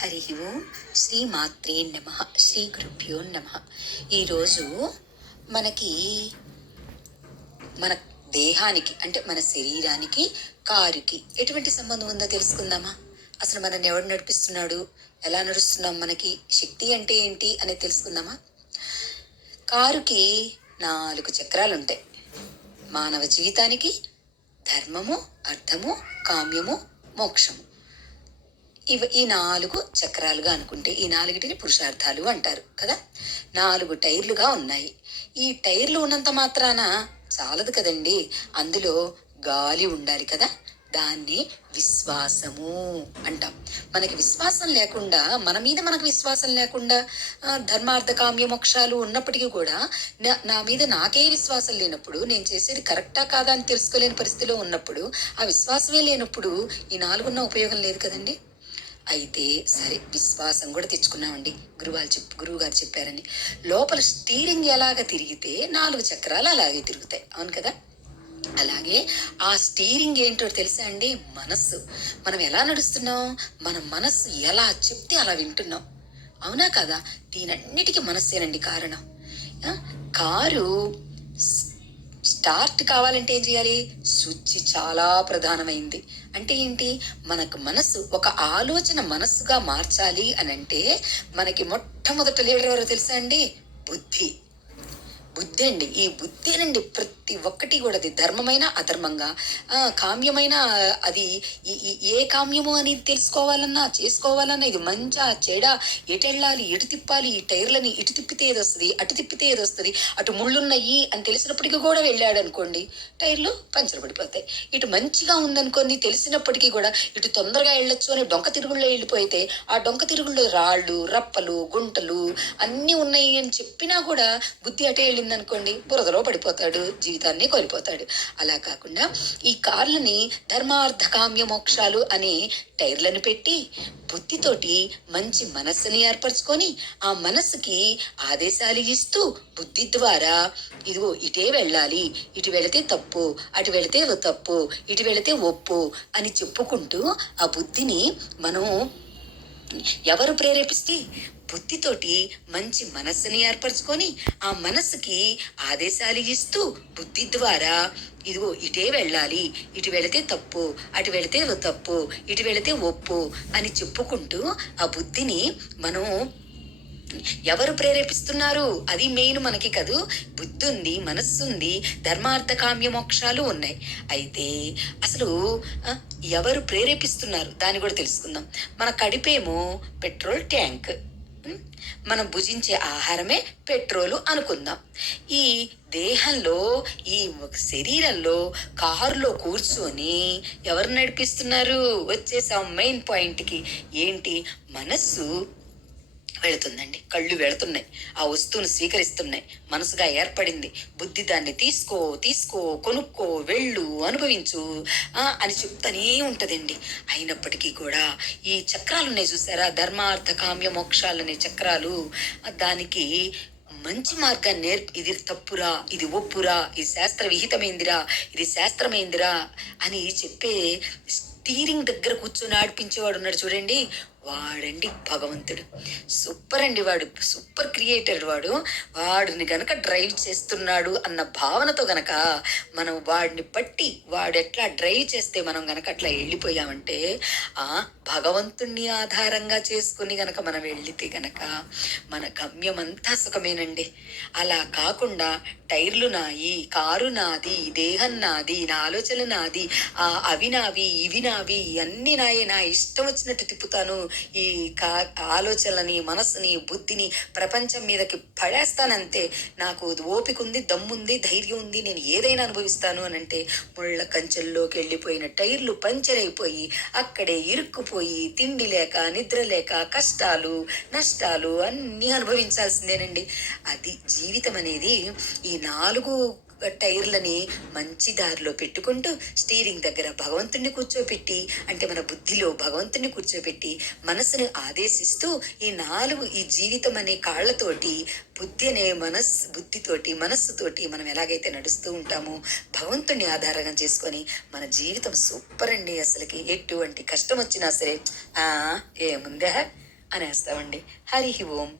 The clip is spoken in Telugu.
హరి ఓం శ్రీ మాత్రే నమ. శ్రీ గురుభ్యో నమ ఈరోజు మనకి మన దేహానికి అంటే మన శరీరానికి కారుకి ఎటువంటి సంబంధం ఉందో తెలుసుకుందామా? అసలు మనల్ని ఎవడు నడిపిస్తున్నాడు? ఎలా నడుస్తున్నాం మనకి? శక్తి అంటే ఏంటి అనేది తెలుసుకుందామా? కారుకి నాలుగు చక్రాలు ఉంటాయి. మానవ జీవితానికి ధర్మము అర్థము కామ్యము మోక్షము. ఇవి ఈ నాలుగు చక్రాలుగా అనుకుంటే ఈ నాలుగిటిని పురుషార్థాలు అంటారు కదా? నాలుగు టైర్లుగా ఉన్నాయి. ఈ టైర్లు ఉన్నంత మాత్రాన చాలదు కదండి. అందులో గాలి ఉండాలి కదా? దాన్ని విశ్వాసము అంటాం. మనకి విశ్వాసం లేకుండా మన మీద మనకు విశ్వాసం లేకుండా ధర్మార్థకామ్య ధర్మార్థ కామ్య మోక్షాలు ఉన్నప్పటికీ కూడా నా- నా మీద నాకే విశ్వాసం లేనప్పుడు నేను చేసేది కరెక్టా కాదా అని తెలుసుకోలేని పరిస్థితిలో ఉన్నప్పుడు ఆ విశ్వాసమే లేనప్పుడు ఈ నాలుగున్న ఉపయోగం లేదు కదండి. అయితే సరే విశ్వాసం కూడా తెచ్చుకున్నామండి. గురువాలు చెప్పు గురువు గారు చెప్పారని. లోపల స్టీరింగ్ ఎలాగ తిరిగితే నాలుగు చక్రాలు అలాగే తిరుగుతాయి. అవును కదా? అలాగే ఆ స్టీరింగ్ ఏంటో తెలుసా అండి? మనస్సు. మనం ఎలా నడుస్తున్నాం? మన మనస్సు ఎలా చెప్తే అలా వింటున్నాం. అవునా కదా? దీనన్నిటికీ మనస్సేనండి కారణం. కారు స్టార్ట్ కావాలంటే ఏం చేయాలి? శుచి చాలా ప్రధానమైంది. అంటే ఏంటి? మనకు మనస్సు ఒక ఆలోచన మనస్సుగా మార్చాలి అని అంటే మనకి మొట్టమొదట లీడర్ ఎవరో తెలుసా అండి? బుద్ధి. బుద్ధి అండి. ఈ బుద్ధేనండి ప్రతి ఒక్కటి కూడా అది ధర్మమైన అధర్మంగా కామ్యమైన అది ఏ కామ్యము అనేది తెలుసుకోవాలన్నా చేసుకోవాలన్నా ఇది మంచా చెడ ఎటు వెళ్ళాలి ఎటు తిప్పాలి ఈ టైర్లని ఇటు తిప్పితే ఏది వస్తుంది అటు తిప్పితే ఏది వస్తుంది అటు ముళ్ళున్నాయి అని తెలిసినప్పటికీ కూడా వెళ్ళాడు అనుకోండి టైర్లు పంచర్ పడిపోతాయి. ఇటు మంచిగా ఉందనుకోండి తెలిసినప్పటికీ కూడా ఇటు తొందరగా వెళ్ళొచ్చు అని డొంక తిరుగుల్లో వెళ్ళిపోయితే ఆ డొంక తిరుగుల్లో రాళ్ళు రప్పలు గుంటలు అన్నీ ఉన్నాయి అని చెప్పినా కూడా బుద్ధి అటే వెళ్ళింది. అనుకోండి బురదలో పడిపోతాడు జీవితాన్ని కోల్పోతాడు. అలా కాకుండా ఈ కార్లని ధర్మార్థ కామ్య మోక్షాలు అనే టైర్లను పెట్టి బుద్ధితోటి మంచి మనస్సుని ఏర్పరచుకొని ఆ మనస్సుకి ఆదేశాలు ఇస్తూ బుద్ధి ద్వారా ఇదిగో ఇటే వెళ్ళాలి ఇటు వెళితే తప్పు అటు వెళితే తప్పు ఇటు వెళితే ఒప్పు అని చెప్పుకుంటూ ఆ బుద్ధిని మనం ఎవరు ప్రేరేపిస్తే బుద్ధితోటి మంచి మనస్సుని ఏర్పరచుకొని ఆ మనస్సుకి ఆదేశాలు ఇస్తూ బుద్ధి ద్వారా ఇదిగో ఇటే వెళ్ళాలి ఇటు వెళితే తప్పు అటు వెళితే తప్పు ఇటు వెళితే ఒప్పు అని చెప్పుకుంటూ ఆ బుద్ధిని మనం ఎవరు ప్రేరేపిస్తున్నారు? అది మెయిన్ మనకి కదూ. బుద్ధి ఉంది మనస్సు ఉంది ధర్మార్థ కామ్య మోక్షాలు ఉన్నాయి. అయితే అసలు ఎవరు ప్రేరేపిస్తున్నారు? దాన్ని కూడా తెలుసుకుందాం. మన కడిపేమో పెట్రోల్ ట్యాంక్. మనం భుజించే ఆహారమే పెట్రోలు అనుకుందాం. ఈ దేహంలో ఈ శరీరంలో కారులో కూర్చొని ఎవరు నడిపిస్తున్నారు? వచ్చేసాం మెయిన్ పాయింట్కి. ఏంటి? మనస్సు వెళుతుందండి. కళ్ళు వెళుతున్నాయి. ఆ వస్తువును స్వీకరిస్తున్నాయి. మనసుగా ఏర్పడింది. బుద్ధి దాన్ని తీసుకో తీసుకో కొనుక్కో వెళ్ళు అనుభవించు అని చెప్తానే ఉంటుందండి. అయినప్పటికీ కూడా ఈ చక్రాలు ఉన్నాయి చూసారా? ధర్మార్థ కామ్య మోక్షాలు అనే చక్రాలు. దానికి మంచి మార్గాన్ని నేర్పి ఇది తప్పురా ఇది ఒప్పురా ఇది శాస్త్ర విహితమైందిరా ఇది శాస్త్రమైందిరా అని చెప్పే స్టీరింగ్ దగ్గర కూర్చొని ఆడిపించేవాడు ఉన్నాడు చూడండి. వాడండి భగవంతుడు. సూపర్ అండి వాడు. సూపర్ క్రియేటర్ వాడు. వాడిని గనక డ్రైవ్ చేస్తున్నాడు అన్న భావనతో గనక మనం వాడిని బట్టి వాడు ఎట్లా డ్రైవ్ చేస్తే మనం గనక అట్లా వెళ్ళిపోయామంటే ఆ భగవంతుణ్ణి ఆధారంగా చేసుకుని గనక మనం వెళ్ళితే గనక మన గమ్యం అంతా సుఖమేనండి. అలా కాకుండా టైర్లు నాయి కారు నాది దేహం నాది నా ఆలోచన నాది ఆ అవి నావి ఇవి నావి అన్నీ నాయే నా ఇష్టం వచ్చినట్టు తిప్పుతాను ఈ కా ఆలోచనలని మనసుని బుద్ధిని ప్రపంచం మీదకి పడేస్తానంతే నాకు ఓపిక ఉంది దమ్ముంది ధైర్యం ఉంది నేను ఏదైనా అనుభవిస్తాను అని అంటే ముళ్ళ కంచెల్లోకి వెళ్ళిపోయిన టైర్లు పంచర్ అయిపోయి అక్కడే ఇరుక్కుపోయి తిండి లేక నిద్ర లేక కష్టాలు నష్టాలు అన్నీ అనుభవించాల్సిందేనండి. అది జీవితం అనేది ఈ నాలుగు టైర్లని మంచి దారిలో పెట్టుకుంటూ స్టీరింగ్ దగ్గర భగవంతుణ్ణి కూర్చోపెట్టి అంటే మన బుద్ధిలో భగవంతుణ్ణి కూర్చోపెట్టి మనసును ఆదేశిస్తూ ఈ నాలుగు ఈ జీవితం అనే కాళ్ళతోటి బుద్ధి అనే మనస్ బుద్ధితోటి మనస్సుతోటి మనం ఎలాగైతే నడుస్తూ ఉంటామో భగవంతుణ్ణి ఆధారంగా చేసుకొని మన జీవితం సూపర్ అండి అసలుకి. ఎటువంటి కష్టం వచ్చినా సరే ఏముందా అనేస్తామండి. హరి ఓం.